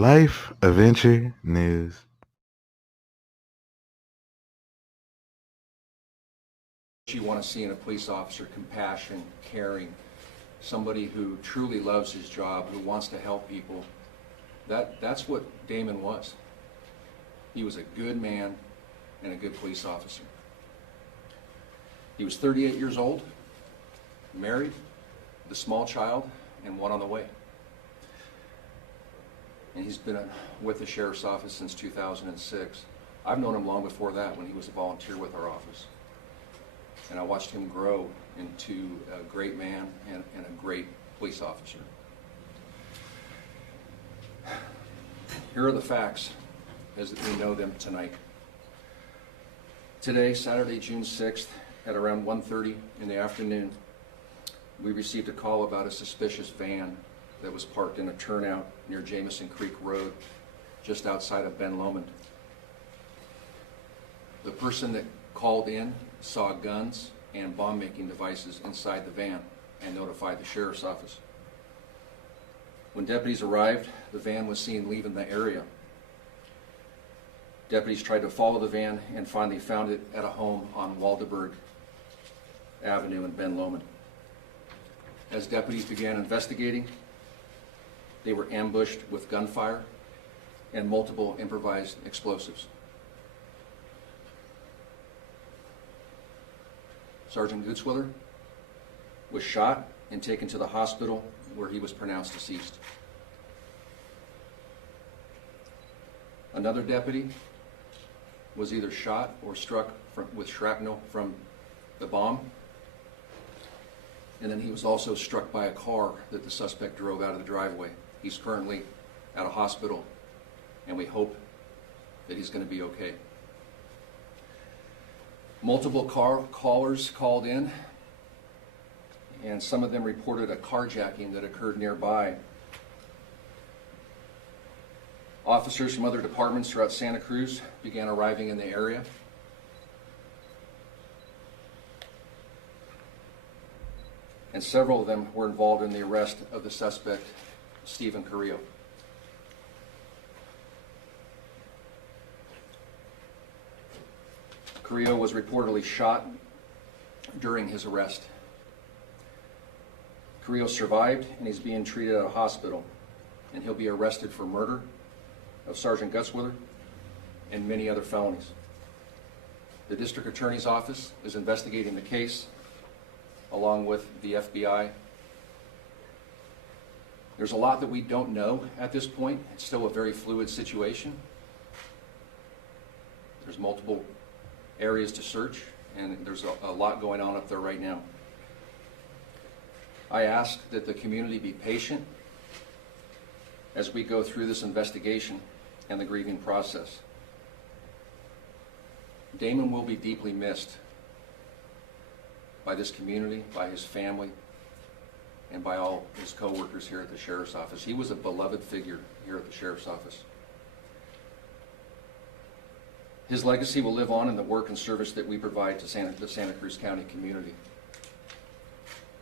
Life Adventure News. You want to see in a police officer: compassion, caring, somebody who truly loves his job, who wants to help people. That's what Damon was. He was a good man and a good police officer. He was 38 years old, married, with a small child, and one on the way. And he's been with the sheriff's office since 2006. I've known him long before that, when he was a volunteer with our office. And I watched him grow into a great man and a great police officer. Here are the facts as we know them tonight. Today, Saturday, June 6th, at around 1:30 in the afternoon, we received a call about a suspicious van that was parked in a turnout near Jamison Creek Road, just outside of Ben Lomond. The person that called in saw guns and bomb-making devices inside the van and notified the sheriff's office. When deputies arrived, the van was seen leaving the area. Deputies tried to follow the van and finally found it at a home on Waldberg Avenue in Ben Lomond. As deputies began investigating, they were ambushed with gunfire and multiple improvised explosives. Sergeant Gutzwiller was shot and taken to the hospital, where he was pronounced deceased. Another deputy was either shot or struck with shrapnel from the bomb, and then he was also struck by a car that the suspect drove out of the driveway. He's currently at a hospital, and we hope that he's going to be okay. Multiple callers called in, and some of them reported a carjacking that occurred nearby. Officers from other departments throughout Santa Cruz began arriving in the area. And several of them were involved in the arrest of the suspect, Stephen Carrillo. Carrillo was reportedly shot during his arrest. Carrillo survived, and he's being treated at a hospital, and he'll be arrested for murder of Sergeant Gutzwiller and many other felonies. The district attorney's office is investigating the case along with the FBI. There's a lot that we don't know at this point. It's still a very fluid situation. There's multiple areas to search, and there's a lot going on up there right now. I ask that the community be patient as we go through this investigation and the grieving process. Damon will be deeply missed by this community, by his family, and by all his co-workers here at the Sheriff's Office. He was a beloved figure here at the Sheriff's Office. His legacy will live on in the work and service that we provide to the Santa Cruz County community.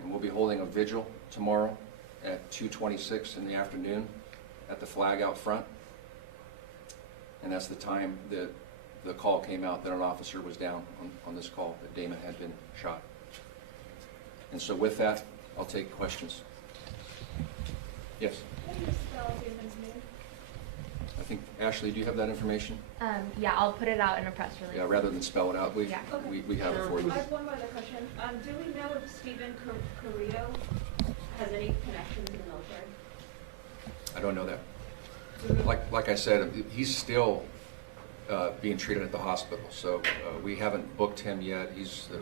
And we'll be holding a vigil tomorrow at 2:26 in the afternoon at the flag out front. And that's the time that the call came out that an officer was down on this call, that Damon had been shot. And so with that, I'll take questions. Yes? Can you spell Damon's name? I think, Ashley, do you have that information? Yeah, I'll put it out in a press release. Yeah, rather than spell it out, we Yeah. we have it for you. I have one other question. Do we know if Stephen Carrillo has any connections in the military? I don't know that. Like I said, he's still being treated at the hospital, so we haven't booked him yet.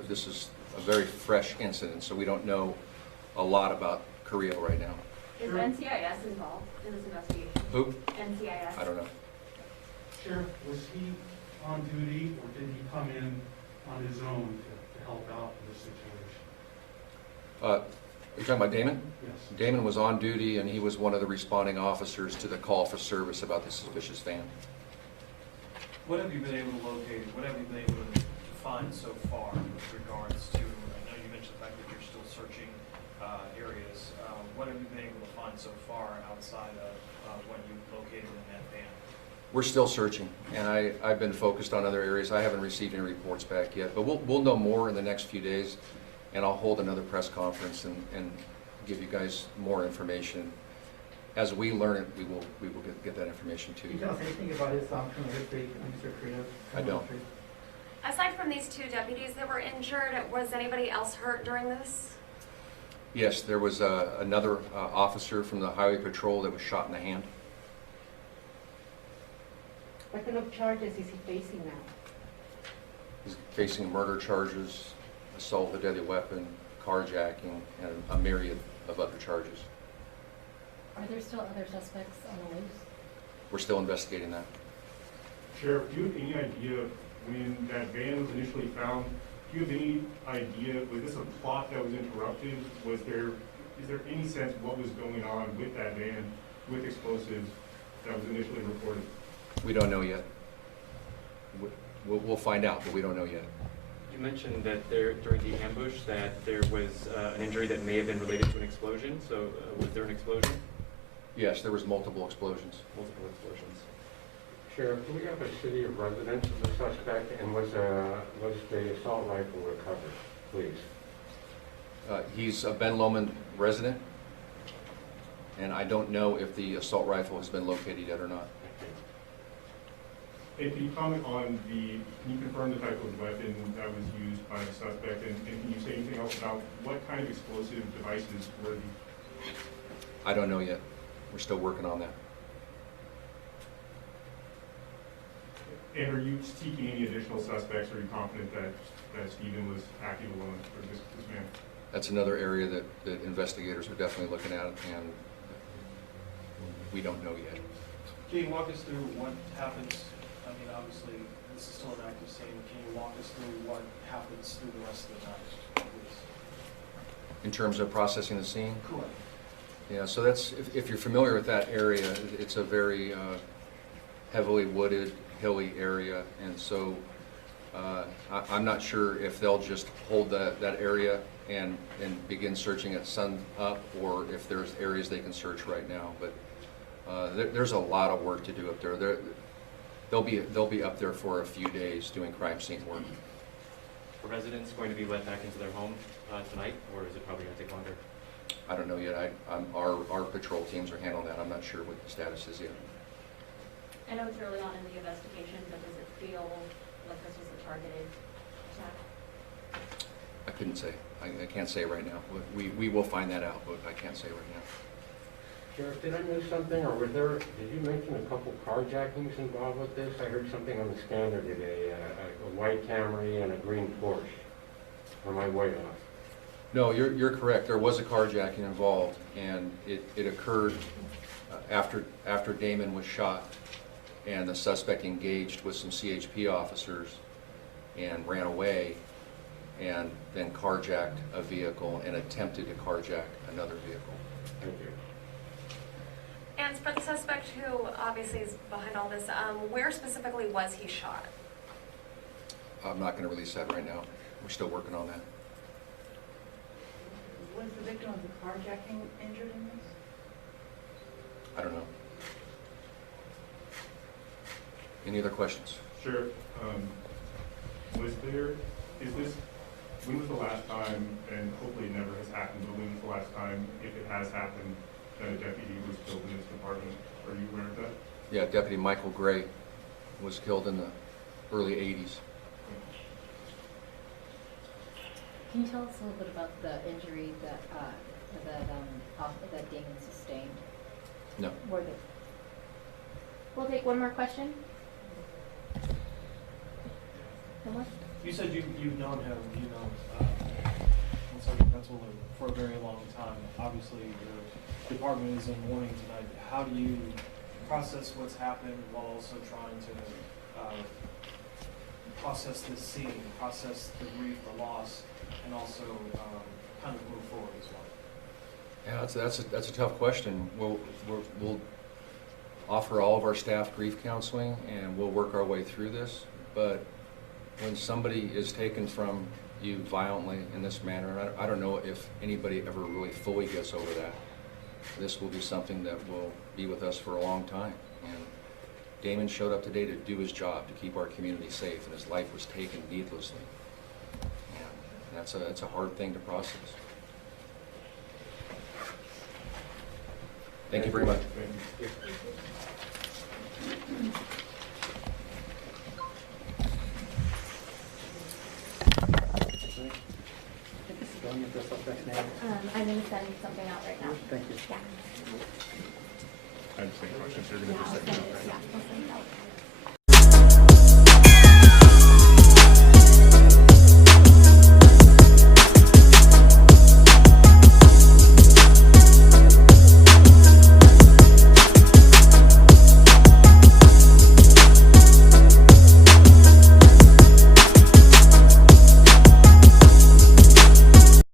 This is a very fresh incident, so we don't know a lot about Carrillo right now. Is NCIS involved in this investigation? Who? NCIS? I don't know. Sheriff, was he on duty, or did he come in on his own to help out with the situation? Are you talking about Damon? Yes. Damon was on duty, and he was one of the responding officers to the call for service about the suspicious van. What have you been able to locate? What have you been able to find so far with regards to, I know you mentioned the fact that you're still searching areas. What have you been able to find so far outside of what you located in We're still searching, and I've been focused on other areas. I haven't received any reports back yet, but we'll know more in the next few days, and I'll hold another press conference and give you guys more information. As we learn it, we will get that information to Can you. you tell us anything about his criminal history, Mr. Creo? I don't. Aside from these 2 deputies that were injured, was anybody else hurt during this? Yes, there was another officer from the Highway Patrol that was shot in the hand. What kind of charges is he facing now? He's facing murder charges, assault with a deadly weapon, carjacking, and a myriad of other charges. Are there still other suspects on the loose? We're still investigating that. Sheriff, do you have any idea when that van was initially found? Do you have any idea, was this a plot that was interrupted? Is there any sense what was going on with that van, with explosives that was initially reported? We don't know yet. We'll find out, but we don't know yet. You mentioned that during the ambush that there was an injury that may have been related to an explosion. So was there an explosion? Yes, there was multiple explosions. Multiple explosions. Sheriff, do we have a city of residence of the suspect, and was the assault rifle recovered, please? He's a Ben Lomond resident, and I don't know if the assault rifle has been located yet or not. And can you comment on can you confirm the type of weapon that was used by the suspect? And can you say anything else about what kind of explosive devices were these? I don't know yet. We're still working on that. And are you seeking any additional suspects? Are you confident that Stephen was acting alone, or this man? That's another area that investigators are definitely looking at, and we don't know yet. Can you walk us through what happens? I mean, obviously, this is still an active scene. Can you walk us through what happens through the rest of the night, please? In terms of processing the scene? Correct. Yeah, so that's, if you're familiar with that area, it's a very heavily wooded, hilly area, and so I'm not sure if they'll just hold that area and begin searching at sun up, or if there's areas they can search right now. But there's a lot of work to do up there. They'll be up there for a few days doing crime scene work. Are residents going to be let back into their home tonight, or is it probably going to take longer? I don't know yet. Our patrol teams are handling that. I'm not sure what the status is yet. I know it's early on in the investigation, but does it feel like this was a targeted attack? I couldn't say. I can't say right now. We will find that out, but I can't say right now. Sheriff, did I miss something, or did you mention a couple carjackings involved with this? I heard something on the scanner today, a white Camry and a green Porsche. Or am I way off? No, you're correct. There was a carjacking involved, and it occurred after Damon was shot, and the suspect engaged with some CHP officers and ran away, and then carjacked a vehicle and attempted to carjack another vehicle. Thank you. And for the suspect who obviously is behind all this, where specifically was he shot? I'm not going to release that right now. We're still working on that. Was the victim of the carjacking injured in this? I don't know. Any other questions? Sheriff, when was the last time, and hopefully it never has happened, but when was the last time, if it has happened, that a deputy was killed in this department? Are you aware of that? Yeah, Deputy Michael Gray was killed in the early 80s. Can you tell us a little bit about the injury that Damon sustained? No. We'll take one more question. One more? You said you've known him, Sergeant Petzl for a very long time. Obviously, the department is in mourning tonight. How do you process what's happened while also trying to process this scene, process the grief, the loss, and also kind of move forward as well? Yeah, that's a tough question. We'll offer all of our staff grief counseling, and we'll work our way through this. But when somebody is taken from you violently in this manner, I don't know if anybody ever really fully gets over that. This will be something that will be with us for a long time. And Damon showed up today to do his job, to keep our community safe, and his life was taken needlessly. And that's a hard thing to process. Thank you very much. I'm gonna send something out right now. Thank you. Yeah. I have the same question, so you're Yeah, gonna I'll just send second it, that, yeah, I'll send it out.